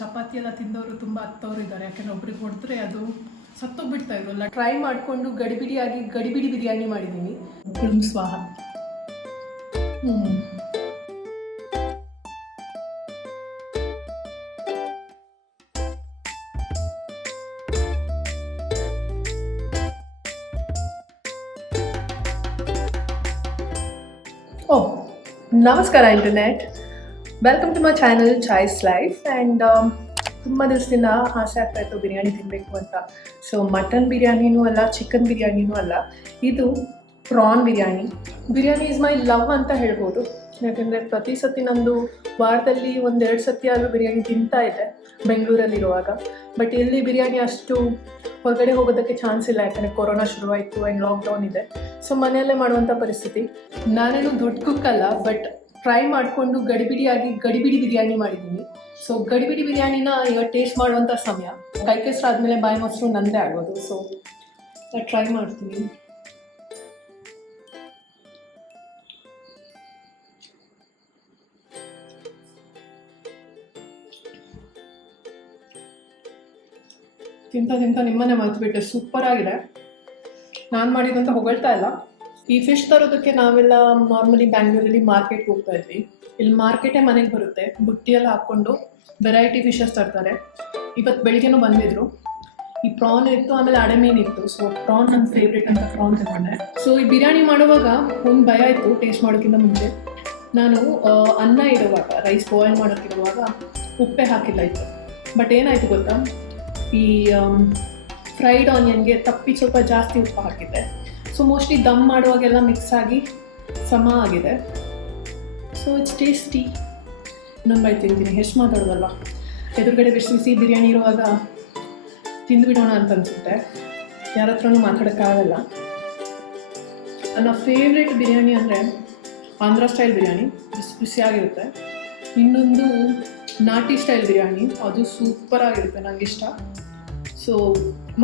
ಚಪಾತಿ ಎಲ್ಲ ತಿಂದವರು ತುಂಬ ಹತ್ತವರು ಇದ್ದಾರೆ. ಯಾಕಂದ್ರೆ ಒಬ್ರಿಗೆ ಹೊಡೆದ್ರೆ ಅದು ಸತ್ತೋಗ್ಬಿಡ್ತಾ ಇರೋಲ್ಲ ಟ್ರೈ ಮಾಡಿಕೊಂಡು ಗಡಿಬಿಡಿಯಾಗಿ ಗಡಿಬಿಡಿ ಬಿರಿಯಾನಿ ಮಾಡಿದ್ದೀನಿ. ಸ್ವಾಹ. ಹ್ಞೂ ಓ ನಮಸ್ಕಾರ internet welcome to my channel choice life and ತುಂಬ ದಿವಸದಿಂದ ಆಸೆ ಆಗ್ತಾ ಇತ್ತು ಬಿರಿಯಾನಿ ತಿನ್ನಬೇಕು ಅಂತ. ಸೊ ಮಟನ್ ಬಿರಿಯಾನಿನೂ ಅಲ್ಲ ಚಿಕನ್ ಬಿರಿಯಾನಿನೂ ಅಲ್ಲ. ಇದು prawn biryani. Biryani is my love ಅಂತ ಹೇಳ್ಬೋದು. ಯಾಕೆಂದರೆ ಪ್ರತಿ ಸತಿ ನಂದು ವಾರದಲ್ಲಿ ಒಂದೆರಡು ಸತಿ ಆದರೂ ಬಿರಿಯಾನಿ ತಿಂತಾ ಇದೆ ಬೆಂಗಳೂರಲ್ಲಿರುವಾಗ. ಬಟ್ ಇಲ್ಲಿ ಬಿರಿಯಾನಿ ಅಷ್ಟು ಹೊರಗಡೆ ಹೋಗೋದಕ್ಕೆ ಚಾನ್ಸ್ ಇಲ್ಲ, ಯಾಕಂದರೆ ಕೊರೋನಾ ಶುರುವಾಯಿತು ಆ್ಯಂಡ್ ಲಾಕ್ಡೌನ್ ಇದೆ. ಸೊ ಮನೆಯಲ್ಲೇ ಮಾಡುವಂಥ ಪರಿಸ್ಥಿತಿ. ನಾನೇನು ದೊಡ್ಡ ಕುಕ್ಕಲ್ಲ ಬಟ್ ಟ್ರೈ ಮಾಡಿಕೊಂಡು ಗಡಿಬಿಡಿಯಾಗಿ ಗಡಿಬಿಡಿ ಬಿರಿಯಾನಿ ಮಾಡಿದ್ದೀನಿ. ಸೊ ಗಡಿಬಿಡಿ ಬಿರಿಯಾನಿನ ಈಗ ಟೇಸ್ಟ್ ಮಾಡುವಂಥ ಸಮಯ. ಕೈ ಕೆಸರು ಆದಮೇಲೆ ಬಾಯಿ ಮೊಸರು ನಂದೇ ಆಗೋದು. ಸೊ ಟ್ರೈ ಮಾಡ್ತೀನಿ. ತಿಂತ ತಿಂತ ನಿಮ್ಮನೆ ಮಲ್ತ್ಬಿಟ್ಟೆ ಸೂಪರ್ ಆಗಿದೆ. ನಾನು ಮಾಡಿದಂತ ಹೊಗಳ್ತಾ ಇಲ್ಲ. ಈ ಫಿಶ್ ತರೋದಕ್ಕೆ ನಾವೆಲ್ಲ ನಾರ್ಮಲಿ ಬ್ಯಾಂಗ್ಳೂರಲ್ಲಿ ಮಾರ್ಕೆಟ್ಗೆ ಹೋಗ್ತಾ ಇದ್ವಿ. ಇಲ್ಲಿ ಮಾರ್ಕೆಟೇ ಮನೆಗೆ ಬರುತ್ತೆ. ಬುಟ್ಟಿಯಲ್ಲಿ ಹಾಕ್ಕೊಂಡು ವೆರೈಟಿ ಫಿಶಸ್ ತರ್ತಾರೆ. ಇವತ್ತು ಬೆಳಿಗ್ಗೆನೂ ಬಂದಿದ್ರು. ಈ ಪ್ರಾನ್ ಇತ್ತು, ಆಮೇಲೆ ಅಡೆಮೀನ್ ಇತ್ತು. ಸೊ ಪ್ರಾನ್ ನನ್ನ ಫೇವ್ರೇಟ್ ಅಂತ ಪ್ರಾನ್ ತಗೊಂಡೆ ಸೊ ಈ ಬಿರಿಯಾನಿ ಮಾಡುವಾಗ ಒಂದು ಭಯ ಇತ್ತು ಟೇಸ್ಟ್ ಮಾಡೋಕ್ಕಿಂತ ಮುಂಚೆ. ನಾನು ಅನ್ನ ಇಡುವಾಗ ರೈಸ್ ಬಾಯ್ಲ್ ಮಾಡೋಕ್ಕಿರುವಾಗ ಉಪ್ಪೆ ಹಾಕಿಲ್ಲ ಇತ್ತು. ಬಟ್ ಏನಾಯಿತು ಗೊತ್ತಾ? ಈ ಫ್ರೈಡ್ ಆನಿಯನ್ಗೆ ತಪ್ಪಿ ಸ್ವಲ್ಪ ಜಾಸ್ತಿ ಉಪ್ಪು ಹಾಕಿದ್ದೆ. ಸೊ ಮೋಸ್ಟ್ಲಿ ದಮ್ ಮಾಡುವಾಗೆಲ್ಲ ಮಿಕ್ಸ್ ಆಗಿ ಸಮ ಆಗಿದೆ. ಸೊ ಇಟ್ಸ್ ಟೇಸ್ಟಿ ಬೈ ತಿಂತೀನಿ. ಎಷ್ಟು ಮಾತಾಡೋದಲ್ವ? ಎದುರುಗಡೆ ಬಿಸಿ ಬಿಸಿ ಬಿರಿಯಾನಿ ಇರುವಾಗ ತಿಂದುಬಿಡೋಣ ಅಂತ ಅನಿಸುತ್ತೆ. ಯಾರ ಹತ್ರನೂ ಮಾತಾಡೋಕ್ಕಾಗಲ್ಲ. ನನ್ನ ಫೇವ್ರೆಟ್ ಬಿರಿಯಾನಿ ಅಂದರೆ ಆಂಧ್ರ ಸ್ಟೈಲ್ ಬಿರಿಯಾನಿ. ಬಿಸಿ ಬಿಸಿಯಾಗಿರುತ್ತೆ. ಇನ್ನೊಂದು ನಾಟಿ ಸ್ಟೈಲ್ ಬಿರಿಯಾನಿ. ಅದು ಸೂಪರಾಗಿರುತ್ತೆ ಆಗಿರುತ್ತೆ ನನಗೆ ಇಷ್ಟ. ಸೊ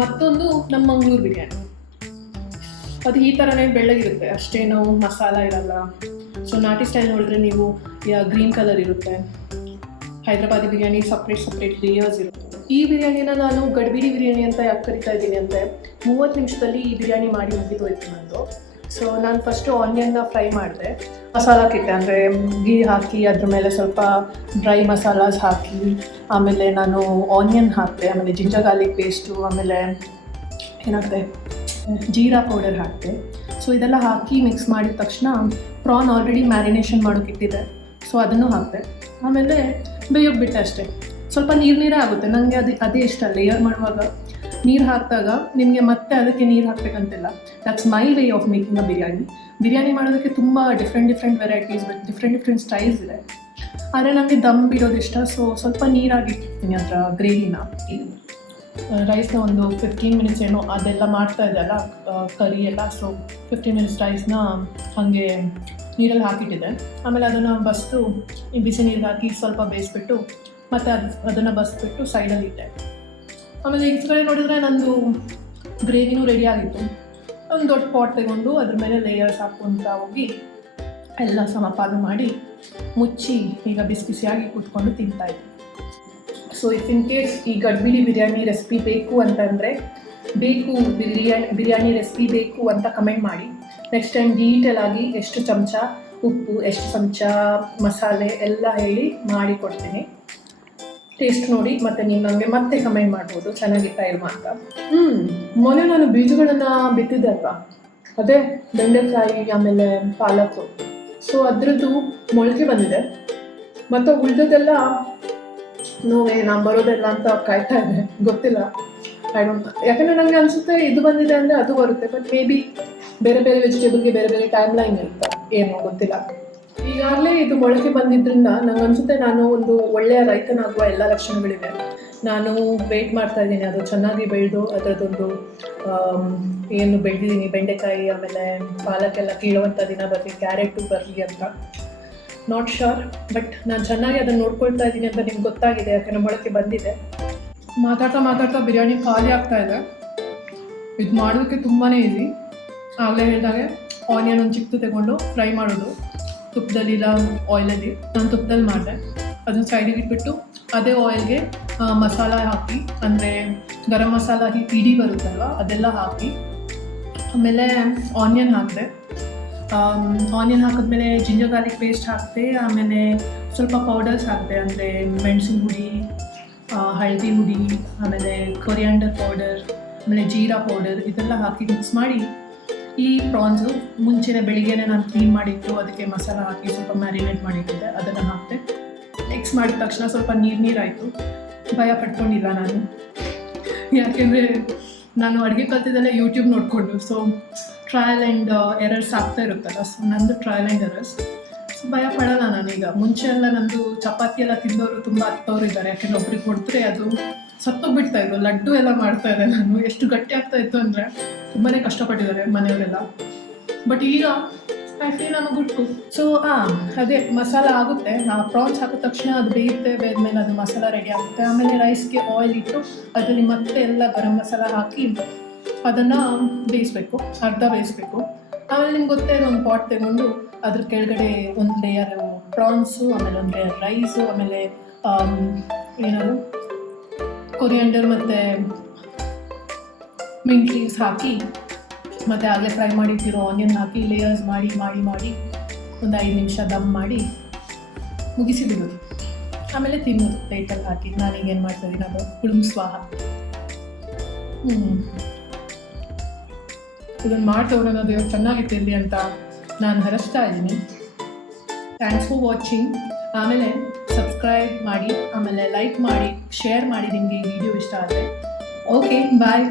ಮತ್ತೊಂದು ನಮ್ಮ ಮಂಗಳೂರು ಬಿರಿಯಾನಿ. ಅದು ಈ ಥರನೇ ಬೆಳ್ಳಗಿರುತ್ತೆ. ಅಷ್ಟೇನು ಮಸಾಲ ಇರಲ್ಲ. ಸೊ ನಾಟಿ ಸ್ಟೈಲ್ ನೋಡಿದ್ರೆ ನೀವು ಗ್ರೀನ್ ಕಲರ್ ಇರುತ್ತೆ. Hyderabadi biryani separate separate layers ಇರುತ್ತೆ. ಈ ಬಿರಿಯಾನಿನ ನಾನು ಗಡ್ಬಿಡಿ ಬಿರಿಯಾನಿ ಅಂತ ಯಾಕೆ ಕರಿತಾ ಇದ್ದೀನಿ ಅಂದರೆ, ಮೂವತ್ತು ನಿಮಿಷದಲ್ಲಿ ಈ ಬಿರಿಯಾನಿ ಮಾಡಿ ಮುಗಿದೋಯ್ತು ನಂದು. ಸೊ ನಾನು ಫಸ್ಟು ಆನಿಯನ್ನ ಫ್ರೈ ಮಾಡಿದೆ. ಮಸಾಲ ಕಿಟ್ಟೆ ಅಂದರೆ ಗೀ ಹಾಕಿ, ಅದ್ರ ಮೇಲೆ ಸ್ವಲ್ಪ ಡ್ರೈ ಮಸಾಲಾಸ್ ಹಾಕಿ, ಆಮೇಲೆ ನಾನು ಆನಿಯನ್ ಹಾಕಿದೆ, ಆಮೇಲೆ ಜಿಂಜರ್ ಗಾರ್ಲಿಕ್ ಪೇಸ್ಟು ಆಮೇಲೆ ಏನಾಗ್ತದೆ ಜೀರಾ ಪೌಡರ್ ಹಾಕಿದೆ. ಸೊ ಇದೆಲ್ಲ ಹಾಕಿ ಮಿಕ್ಸ್ ಮಾಡಿದ ತಕ್ಷಣ ಪ್ರಾನ್ ಆಲ್ರೆಡಿ ಮ್ಯಾರಿನೇಷನ್ ಮಾಡೋಕೆ ಇಟ್ಟಿದೆ ಸೊ ಅದನ್ನು ಹಾಕಿದೆ. ಆಮೇಲೆ ಬೇಯೋಕೆ ಬಿಟ್ಟೆ ಅಷ್ಟೇ. ಸ್ವಲ್ಪ ನೀರು ನೀರೇ ಆಗುತ್ತೆ. ನನಗೆ ಅದು, ಅದೇ ಇಷ್ಟ ಲೇಯರ್ ಮಾಡುವಾಗ ನೀರು ಹಾಕಿದಾಗ ನಿಮಗೆ ಮತ್ತೆ ಅದಕ್ಕೆ ನೀರು ಹಾಕಬೇಕಂತಿಲ್ಲ. That's my way of making a biryani biryani ಮಾಡೋದಕ್ಕೆ ತುಂಬ different different varieties but different different styles ಇದೆ. ಆದರೆ ನನಗೆ ದಮ್ ಬಿಡೋದು ಇಷ್ಟ ಸೊ ಸ್ವಲ್ಪ ನೀರಾಗಿಟ್ಟಿರ್ತೀನಿ ಅದರ ಗ್ರೇವಿನ. ರೈಸ್ನ ಒಂದು ಫಿಫ್ಟೀನ್ ಮಿನಿಟ್ಸ್ ಏನೋ ಅದೆಲ್ಲ ಮಾಡ್ತಾ ಇದೆಯಲ್ಲ ಕರಿ ಎಲ್ಲ. ಸೊ ಫಿಫ್ಟೀನ್ ಮಿನಿಟ್ಸ್ ರೈಸ್ನ ಹಾಗೆ ನೀರಲ್ಲಿ ಹಾಕಿಟ್ಟಿದೆ ಆಮೇಲೆ ಅದನ್ನು ಬಸ್ತು ಈ ಬಿಸಿ ನೀರಿಗೆ ಹಾಕಿ ಸ್ವಲ್ಪ ಬೇಯಿಸ್ಬಿಟ್ಟು ಮತ್ತು ಅದು, ಅದನ್ನು ಬಸ್ಬಿಟ್ಟು ಸೈಡಲ್ಲಿ ಇಟ್ಟೆ. ಆಮೇಲೆ ಈ ಕಡೆ ನೋಡಿದರೆ ನಂದು ಗ್ರೇವಿನೂ ರೆಡಿ ಆಗಿತ್ತು. ಒಂದು ದೊಡ್ಡ ಪಾಟ್ ತಗೊಂಡು ಅದ್ರ ಮೇಲೆ ಲೇಯರ್ಸ್ ಹಾಕ್ಕೊತಾ ಹೋಗಿ ಎಲ್ಲ ಸಮಪಾಲು ಮಾಡಿ ಮುಚ್ಚಿ ಈಗ ಬಿಸಿ ಬಿಸಿಯಾಗಿ ಕುತ್ಕೊಂಡು ತಿಂತಾಯಿದ್ದೆ ಸೊ ಇಫ್ ಇನ್ ಕೇಸ್ ಈ ಗಡ್ಬಿಡಿ ಬಿರಿಯಾನಿ ರೆಸಿಪಿ ಬೇಕು ಅಂತಂದರೆ ಬೇಕು ಬಿರಿಯಾನಿ ಬಿರಿಯಾನಿ ರೆಸಿಪಿ ಬೇಕು ಅಂತ ಕಮೆಂಟ್ ಮಾಡಿ. ನೆಕ್ಸ್ಟ್ ಟೈಮ್ ಡೀಟೇಲ್ ಆಗಿ ಎಷ್ಟು ಚಮಚ ಉಪ್ಪು ಎಷ್ಟು ಚಮಚ ಮಸಾಲೆ ಎಲ್ಲ ಹೇಳಿ ಮಾಡಿ ಕೊಡ್ತೀನಿ. ಟೇಸ್ಟ್ ನೋಡಿ ಮತ್ತು ನೀವು ನನಗೆ ಮತ್ತೆ ಕಮೆಂಟ್ ಮಾಡ್ಬೋದು. ಚೆನ್ನಾಗಿತ್ತಾ ಇಲ್ವಾ ಅಂತ. ಹ್ಞೂ ಮೊನ್ನೆ ನಾನು ಬೀಜಗಳನ್ನು ಬಿತ್ತಿದ್ದೆ ಅಲ್ವಾ? ಅದೇ ಬೆಂಡೆಕಾಯಿ ಆಮೇಲೆ ಪಾಲಕು. ಸೊ ಅದರದ್ದು ಮೊಳಕೆ ಬಂದಿದೆ. ಮತ್ತು ಉಳಿದದೆಲ್ಲ ನೋವೇ ನಾನು ಬರೋದಿಲ್ಲ ಅಂತ ಕಾಯ್ತಾ ಇದ್ದೆ. ಗೊತ್ತಿಲ್ಲ. ಐ ಡೋಂಟ್ ಯಾಕಂದ್ರೆ ನನಗೆ ಅನಿಸುತ್ತೆ ಇದು ಬಂದಿದೆ ಅಂದರೆ ಅದು ಬರುತ್ತೆ. ಬಟ್ ಮೇ ಬಿ ಬೇರೆ ಬೇರೆ ವೆಜಿಟೇಬಲ್ಗೆ ಬೇರೆ ಬೇರೆ ಟೈಮ್ ಲೈನ್ ಇರುತ್ತೆ? ಏನೋ ಗೊತ್ತಿಲ್ಲ. ಈಗಾಗಲೇ ಇದು ಮೊಳಕೆ ಬಂದಿದ್ದರಿಂದ ನಂಗೆ ಅನ್ಸುತ್ತೆ ನಾನು ಒಂದು ಒಳ್ಳೆಯ ರೈತನಾಗುವ ಎಲ್ಲ ಲಕ್ಷಣಗಳಿವೆ. ನಾನು ವೆಯ್ಟ್ ಮಾಡ್ತಾ ಇದ್ದೀನಿ. ಅದು ಚೆನ್ನಾಗಿ ಬೆಳೆದು ಅದರದ್ದೊಂದು ಏನು ಬೆಳೆದಿದ್ದೀನಿ, ಬೆಂಡೆಕಾಯಿ, ಆಮೇಲೆ ಪಾಲಕ್ಕೆಲ್ಲ ಕೀಳುವಂಥ ದಿನ ಬರಲಿ ಕ್ಯಾರೆಟು ಬರಲಿ ಅಂತ. ನಾಟ್ ಶೋರ್ ಬಟ್ ನಾನು ಚೆನ್ನಾಗಿ ಅದನ್ನು ನೋಡ್ಕೊಳ್ತಾ ಇದ್ದೀನಿ ಅಂತ ನಿಮ್ಗೆ ಗೊತ್ತಾಗಿದೆ ಯಾಕೆ ನಮ್ಮ ಬಳಕೆ ಬಂದಿದೆ. ಮಾತಾಡ್ತಾ ಮಾತಾಡ್ತಾ ಬಿರಿಯಾನಿ ಖಾಲಿ ಆಗ್ತಾ ಇದೆ. ಇದು ಮಾಡೋದಕ್ಕೆ ತುಂಬಾ ಈಸಿ ಆಗಲೇ ಹೇಳಿದಾಗೆ ಆನಿಯನ್ ಒಂದು ಚಿಕ್ಕದು ತಗೊಂಡು ಫ್ರೈ ಮಾಡೋದು. ತುಪ್ಪದಲ್ಲಿ ಇಲ್ಲ ಆಯಿಲಲ್ಲಿ ನಾನು ತುಪ್ಪದಲ್ಲಿ ಮಾಡಿದೆ. ಅದನ್ನು ಸೈಡಿಗೆ ಇಟ್ಬಿಟ್ಟು ಅದೇ ಆಯಿಲ್ಗೆ ಮಸಾಲ ಹಾಕಿ, ಅಂದರೆ ಗರಂ ಮಸಾಲ ಇಡೀ ಬರುತ್ತಲ್ವ, ಅದೆಲ್ಲ ಹಾಕಿ. ಆಮೇಲೆ ಆನಿಯನ್ ಹಾಕಿದೆ. ಆನಿಯನ್ ಹಾಕಿದ್ಮೇಲೆ ಜಿಂಜರ್ ಗಾರ್ಲಿಕ್ ಪೇಸ್ಟ್ ಹಾಕಿದೆ, ಆಮೇಲೆ ಸ್ವಲ್ಪ ಪೌಡರ್ಸ್ ಹಾಕಿದೆ, ಅಂದರೆ ಮೆಣಸಿನ ಹುಡಿ ಹಳದಿ ಹುಡಿ, ಆಮೇಲೆ ಕೊರಿಯಾಂಡರ್ ಪೌಡರ್ ಆಮೇಲೆ ಜೀರಾ ಪೌಡರ್ ಇದೆಲ್ಲ ಹಾಕಿ ಮಿಕ್ಸ್ ಮಾಡಿ ಈ ಪ್ರಾನ್ಸು ಮುಂಚೆನೇ ಬೆಳಿಗ್ಗೆನೇ ನಾನು ಕ್ಲೀನ್ ಮಾಡಿಟ್ಟು ಅದಕ್ಕೆ ಮಸಾಲ ಹಾಕಿ ಸ್ವಲ್ಪ ಮ್ಯಾರಿನೇಟ್ ಮಾಡಿಟ್ಟಿದ್ದೆ ಅದನ್ನು ಹಾಕಿದೆ. ಮಿಕ್ಸ್ ಮಾಡಿದ ತಕ್ಷಣ ಸ್ವಲ್ಪ ನೀರು ನೀರಾಯಿತು. ಭಯ ಪಟ್ಕೊಂಡಿಲ್ಲ ನಾನು. ಯಾಕೆಂದರೆ ನಾನು ಅಡುಗೆ ಕಲ್ತಿದ್ದೆಲ್ಲ ಯೂಟ್ಯೂಬ್ ನೋಡಿಕೊಂಡು ಸೊ ಟ್ರಯಲ್ ಆ್ಯಂಡ್ ಎರರ್ಸ್ ಆಗ್ತಾ ಇರುತ್ತಲ್ಲ ಸೊ ನಂದು ಟ್ರಯಲ್ ಆ್ಯಂಡ್ ಎರರ್ಸ್ ಸೊ ಭಯ ಪಡೋಲ್ಲ ನಾನೀಗ ಮುಂಚೆ ಎಲ್ಲ ನಂದು ಚಪಾತಿ ಎಲ್ಲ ತಿಂದವರು ತುಂಬ ಹತ್ತವ್ರು ಇದ್ದಾರೆ, ಯಾಕೆಂದ್ರೆ ಒಬ್ರಿಗೆ ಕೊಡ್ತಾರೆ, ಅದು ಸತ್ತೋಗ್ಬಿಡ್ತಾ ಇದ್ರು. ಲಡ್ಡು ಎಲ್ಲ ಮಾಡ್ತಾ ಇದ್ದೆ ನಾನು. ಎಷ್ಟು ಗಟ್ಟಿ ಆಗ್ತಾ ಇತ್ತು ಅಂದರೆ ತುಂಬಾ ಕಷ್ಟಪಟ್ಟಿದ್ದಾರೆ ಮನೆಯವರೆಲ್ಲ. ಬಟ್ ಈಗ ಐ ಫೀಲ್ ನಾನು ಗುಡ್ ಕುಕ್ ಸೊ ಹಾಂ ಅದೇ ಮಸಾಲ ಆಗುತ್ತೆ. ಪ್ರಾನ್ಸ್ ಹಾಕಿದ ತಕ್ಷಣ ಅದು ಬೇಯುತ್ತೆ, ಬೇದ್ಮೇಲೆ ಅದು ಮಸಾಲ ರೆಡಿ ಆಗುತ್ತೆ. ಆಮೇಲೆ ರೈಸ್ಗೆ ಆಯಿಲ್ ಇಟ್ಟು ಅದರಲ್ಲಿ ಮತ್ತೆ ಎಲ್ಲ ಗರಂ ಮಸಾಲ ಹಾಕಿ ಅದನ್ನು ಬೇಯಿಸ್ಬೇಕು, ಅರ್ಧ ಬೇಯಿಸ್ಬೇಕು. ಆಮೇಲೆ ನಿಮ್ಗೆ ಗೊತ್ತೇ ಒಂದು ಪಾಟ್ ತಗೊಂಡು ಅದ್ರ ಕೆಳಗಡೆ ಒಂದು ಲೇಯರ್ ಪ್ರಾನ್ಸು ಆಮೇಲೆ ಒಂದು ಲೇಯರ್ ರೈಸು ಆಮೇಲೆ ಏನು ಕೊರಿಯಂಡರ್ ಮತ್ತು ಮಿಂಟ್ ಲೀವ್ಸ್ ಹಾಕಿ, ಮತ್ತು ಆಗಲೇ ಫ್ರೈ ಮಾಡಿಟ್ಟಿರೋ ಆನಿಯನ್ ಹಾಕಿ ಲೇಯರ್ಸ್ ಮಾಡಿ ಮಾಡಿ ಮಾಡಿ ಒಂದು ಐದು ನಿಮಿಷ ದಮ್ ಮಾಡಿ ಮುಗಿಸಿ ಬಿಡೋದು ಆಮೇಲೆ ತಿನ್ನೋದು. ಪ್ಲೇಟಲ್ಲಿ ಹಾಕಿ. ನಾನೀಗ ಏನು ಮಾಡ್ತಾ ಇದ್ದೀನಿ? ಅದು ಕುಳುಮ್ ಸ್ವಾಹ ಹ್ಞೂ ಇದನ್ನು ಮಾಡಿ ಅನ್ನೋದು ಇವಾಗ ಚೆನ್ನಾಗಿತ್ತಿರಲಿ ಅಂತ ನಾನು ಹರಸ್ತಾ ಇದ್ದೀನಿ. ಥ್ಯಾಂಕ್ಸ್ ಫಾರ್ ವಾಚಿಂಗ್ ಆಮೇಲೆ ಸಬ್ಸ್ಕ್ರೈಬ್ ಮಾಡಿ, ಆಮೇಲೆ ಲೈಕ್ ಮಾಡಿ ಶೇರ್ ಮಾಡಿ ನಿಮಗೆ ಈ ವಿಡಿಯೋ ಇಷ್ಟ ಆದರೆ. Okay bye